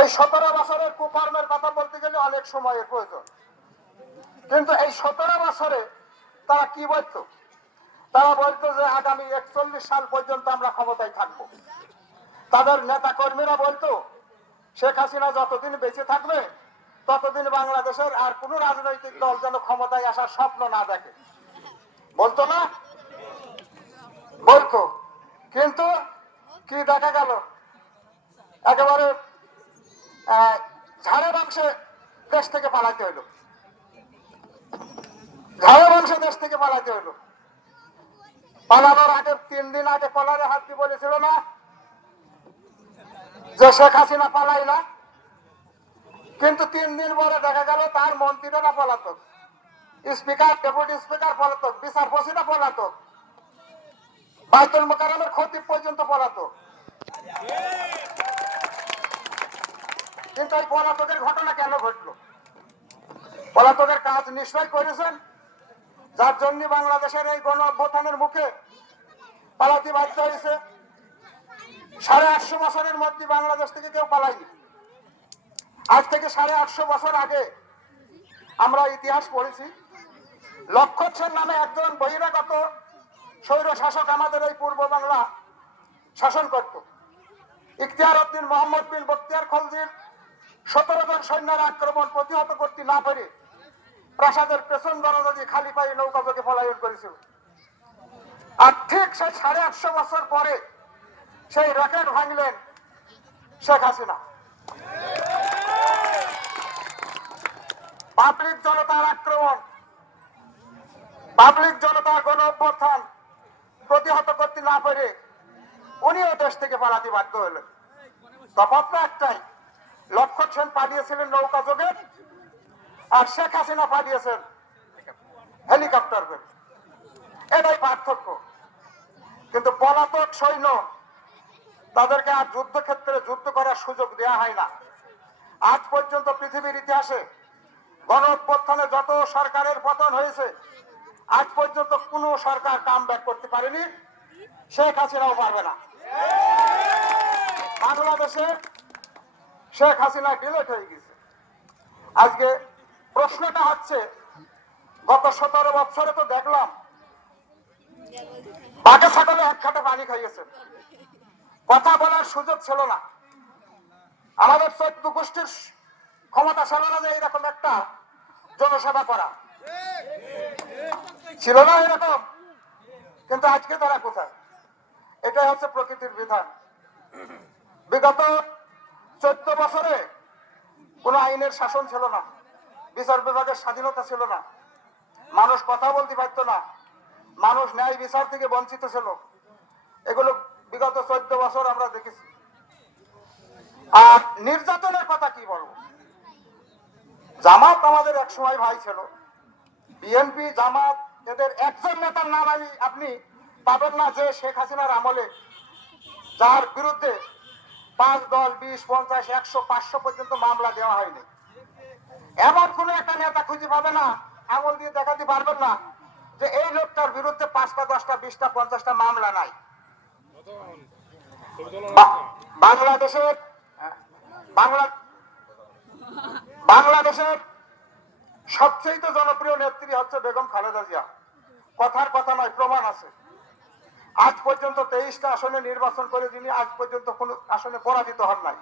এই 17 বছরের কুকর্মের কথা বলতে গেলে অনেক সময়ের প্রয়োজন, কিন্তু এই 17 বছরে তারা কি বলতো? তারা বলতো যে আগামী 41 সাল পর্যন্ত আমরা ক্ষমতায় থাকবো। তাদের নেতা কর্মীরা বলতো শেখ হাসিনা যতদিন বেঁচে থাকবে ততদিন বাংলাদেশের আর কোন রাজনৈতিক দল যেন ক্ষমতায় আসার স্বপ্ন না দেখে। বলতো না? বলতো। কিন্তু কি দেখা গেল? একেবারে ঝাড়ের অংশে দেশ থেকে পালাতে হইলো। ঝাড়ের অংশে দেশ থেকে পালাতে হইলো। পালানোর আগে 3 দিন আগে কলারে হাত দিয়ে বলেছিল না যে শেখ হাসিনা পালাই না, কিন্তু 3 দিন পরে দেখা গেল তার মন্ত্রীরা না পলাতক, স্পিকার ডেপুটি স্পিকার পলাতক, বিচারপতিরা পলাতক, বাইতুল মোকাররমের খতিব পর্যন্ত পলাতক। কিন্তু এই পলাতকের ঘটনা কেন ঘটলো? পলাতকের কাজ নিশ্চয় করেছেন, যার জন্য বাংলাদেশের এই গণ অভ্যুত্থানের মুখে পালাতে বাধ্য হয়েছে। 850 বছরের মধ্যে বাংলাদেশ থেকে কেউ পালায়নি। আজ থেকে 850 বছর আগে আমরা ইতিহাস পড়েছি, লক্ষণ সেন নামে একজন বহিরাগত স্বৈর শাসক আমাদের এই পূর্ব বাংলা শাসন করত। ইখতিয়ার উদ্দিন মোহাম্মদ বিন বখতিয়ার খলজির 17 জন সৈন্যের আক্রমণ প্রতিহত করতে না পেরে প্রাসাদের পেছন দরজা দিয়ে খালি পায়ে নৌকাযোগে পলায়ন করেছিল। আর ঠিক সেই 850 বছর পরে সেই রেকর্ড ভাঙলেন শেখ হাসিনা। পাবলিক জনতার আক্রমণ, পাবলিক জনতার গণ অভ্যুত্থান প্রতিহত করতে না পেরে উনিও দেশ থেকে পালাতে বাধ্য হলেন। তফাৎটা একটাই, লক্ষণ সেন পাঠিয়েছিলেন নৌকা যোগে আর শেখ হাসিনা পাঠিয়েছেন হেলিকপ্টার করে। এটাই পার্থক্য। কিন্তু পলাতক সৈন্য তাদেরকে আর যুদ্ধক্ষেত্রে যুদ্ধ করার সুযোগ দেওয়া হয় না। আজ পর্যন্ত পৃথিবীর ইতিহাসে গণ অভ্যুত্থানে যত সরকারের পতন হয়েছে আজ পর্যন্ত কোন সরকার কামব্যাক করতে পারেনি, শেখ হাসিনাও পারবে না। বাংলাদেশে শেখ হাসিনা ডিলেট হয়ে গেছে। আজকে প্রশ্নটা হচ্ছে, গত 17 বছরে তো দেখলাম বাঘে ছাগলে এক খাটে পানি খাইয়েছে, কথা বলার সুযোগ ছিল না। আমাদের 14 গোষ্ঠীর ক্ষমতা ছিল না যে এইরকম একটা জনসেবা করা, ছিল না এরকম। কিন্তু আজকে তারা কোথায়? এটাই হচ্ছে প্রকৃতির বিধান। বিগত 14 বছরে কোন আইনের শাসন ছিল না, বিচার বিভাগের স্বাধীনতা ছিল না, মানুষ কথা বলতে পারত না, মানুষ ন্যায় বিচার থেকে বঞ্চিত ছিল। এগুলো বিগত 14 বছর আমরা দেখেছি। আর নির্যাতনের কথা কি বলবো? জামাত আমাদের এক সময় ভাই ছিল, বিএনপি জামাত এদের একজন নেতার নাম আপনি পাবেন না যে শেখ হাসিনার আমলে যার বিরুদ্ধে 5, 10, 20, 50, 100, 500 পর্যন্ত মামলা দেওয়া হয়নি। এমন কোন একটা নেতা খুঁজে পাবে না, আঙুল দিয়ে দেখাতে পারবেন না যে এই লোকটার বিরুদ্ধে 5টা, 10টা, 20টা, 50টা মামলা নাই। বাংলাদেশের বাংলাদেশের সবচেয়ে জনপ্রিয় নেত্রী হচ্ছে বেগম খালেদা জিয়া। কথার কথা নয়, প্রমাণ আছে। আজ পর্যন্ত 23টা আসনে নির্বাচন করে যিনি আজ পর্যন্ত কোন আসনে পরাজিত হন নাই।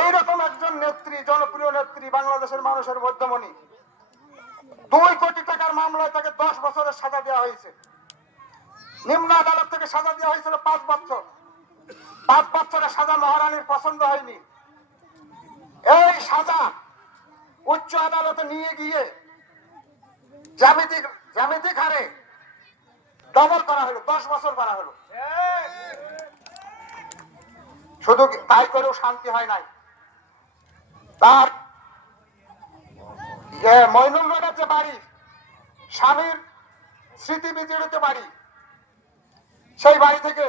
এইরকম একজন নেত্রী, জনপ্রিয় নেত্রী, বাংলাদেশের মানুষের মধ্যমণি, 2 কোটি টাকার মামলায় তাকে 10 বছরের সাজা দেওয়া হয়েছে। নিম্ন আদালত থেকে সাজা দেওয়া হয়েছিল 5 বছর। 5 বছরের সাজা মহারানীর পছন্দ হয়নি। এই সাজা উচ্চ আদালতে নিয়ে গিয়ে জ্যামিতিক হারে ডবল করা হলো, 10 বছর করা হলো। শুধু তাই করেও শান্তি হয় নাই। তার মইনুল রোডের যে বাড়ি, স্বামীর স্মৃতি বিজড়িত বাড়ি, সেই বাড়ি থেকে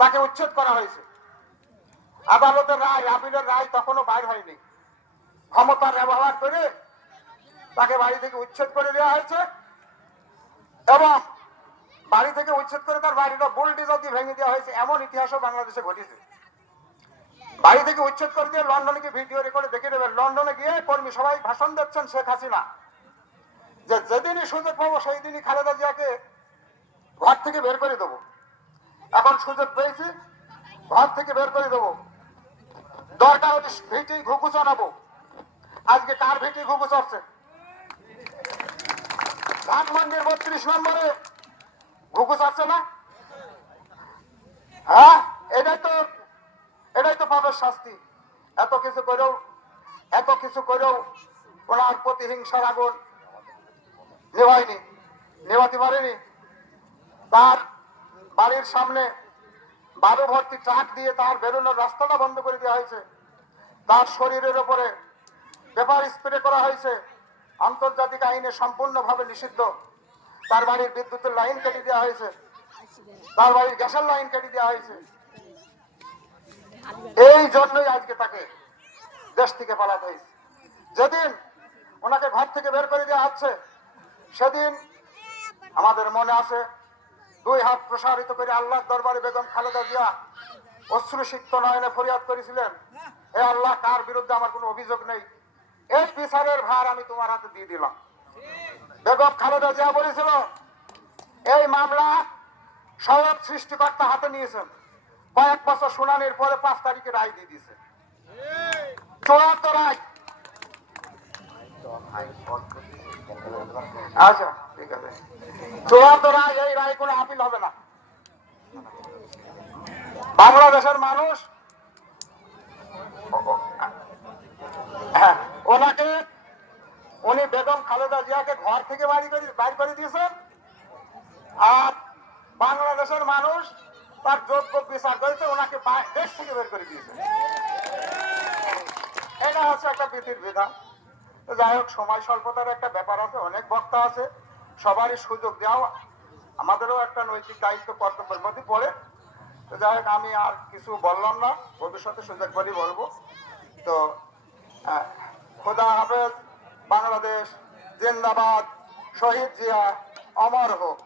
তাকে উচ্ছেদ করা হয়েছে। আদালতের রায়, আপিলের রায় তখনও বাইর হয়নি। ক্ষমতার ব্যবহার করে তাকে বাড়ি থেকে উচ্ছেদ করে দেওয়া হয়েছে এবং বাড়ি থেকে উচ্ছেদ করে তার বাড়িটা বুলডোজার দিয়ে ভেঙে দেওয়া হয়েছে। এমন ইতিহাসও বাংলাদেশে ঘটেছে। বাড়ি থেকে উচ্ছেদ করে দিয়ে লন্ডনে গিয়ে ভিডিও রেকর্ডে দেখে নেবেন। লন্ডনে গিয়ে কর্মী সবাই ভাষণ দিচ্ছেন শেখ হাসিনা যে যেদিনই সুযোগ পাবো সেই দিনই খালেদা জিয়াকে ঘর থেকে বের করে দেবো। এখন সুযোগ পেয়েছি, ঘর থেকে বের করে দেবো। দরকার হলে ভিটি ঘুঘু চালাবো। আজকে কার ভিটি ঘুঘু চড়ছে? ধানমন্ডির 32 নম্বরে ঘুঘু চড়ছে না? হ্যাঁ, এটাই তো পাপের শাস্তি। এত কিছু করেও ওনার প্রতিহিংসার আগুন নেভাতে পারেনি। তার বাড়ির সামনে বালু ভর্তি ট্রাক দিয়ে তার বেরোনোর রাস্তাটা বন্ধ করে দেওয়া হয়েছে। তার শরীরের উপরে পেপার স্প্রে করা হয়েছে, আন্তর্জাতিক আইনে সম্পূর্ণভাবে নিষিদ্ধ। তার বাড়ির বিদ্যুতের লাইন কেটে দেওয়া হয়েছে, তার বাড়ির গ্যাসের লাইন কেটে দেওয়া হয়েছে। এই জন্যই আজকে তাকে দেশ থেকে পালাতে হয়েছে। যেদিন ওনাকে ঘর থেকে বের করে দেওয়া হচ্ছে সেদিন আমাদের মনে আছে, 2 হাত প্রসারিত করে আল্লাহর দরবারে বেগম খালেদা জিয়া অশ্রুসিক্ত নয়নে ফরিয়াদ করেছিলেন, হে আল্লাহ, কার বিরুদ্ধে আমার কোনো অভিযোগ নেই, এই বিচারের ভার আমি তোমার হাতে দিয়ে দিলাম। বেগম খালেদা জিয়া বলেছিল, এই মামলা স্বয়ং সৃষ্টিকর্তা হাতে নিয়েছেন। কয়েক বছর শুনানির পরে 5 তারিখে রায় দিয়ে দিয়েছে। চূড়ান্ত রায়। আচ্ছা, ঠিক আছে, চূড়ান্ত রায়। এই রায় কোনো আপিল হবে না। বাংলাদেশের মানুষ উনি বেগম খালেদা জিয়াকে ঘর থেকে বাইর করে দিয়েছেন, আর বাংলাদেশের মানুষ তার যোগ্য বিচার করেছে, ওনাকে দেশ থেকে বের করে দিয়েছে। এটা হচ্ছে একটা বিধির বিধান। যাই হোক, সময় স্বল্পতার একটা ব্যাপার আছে, অনেক বক্তা আছে, সবারই সুযোগ দেওয়া আমাদেরও একটা নৈতিক দায়িত্ব কর্তব্যের মধ্যে পড়ে। তো যাই হোক, আমি আর কিছু বললাম না, ভবিষ্যতে সুযোগ পেলেই বলবো। তো খোদা হাফেজ। বাংলাদেশ জিন্দাবাদ। শহীদ জিয়া অমর হোক।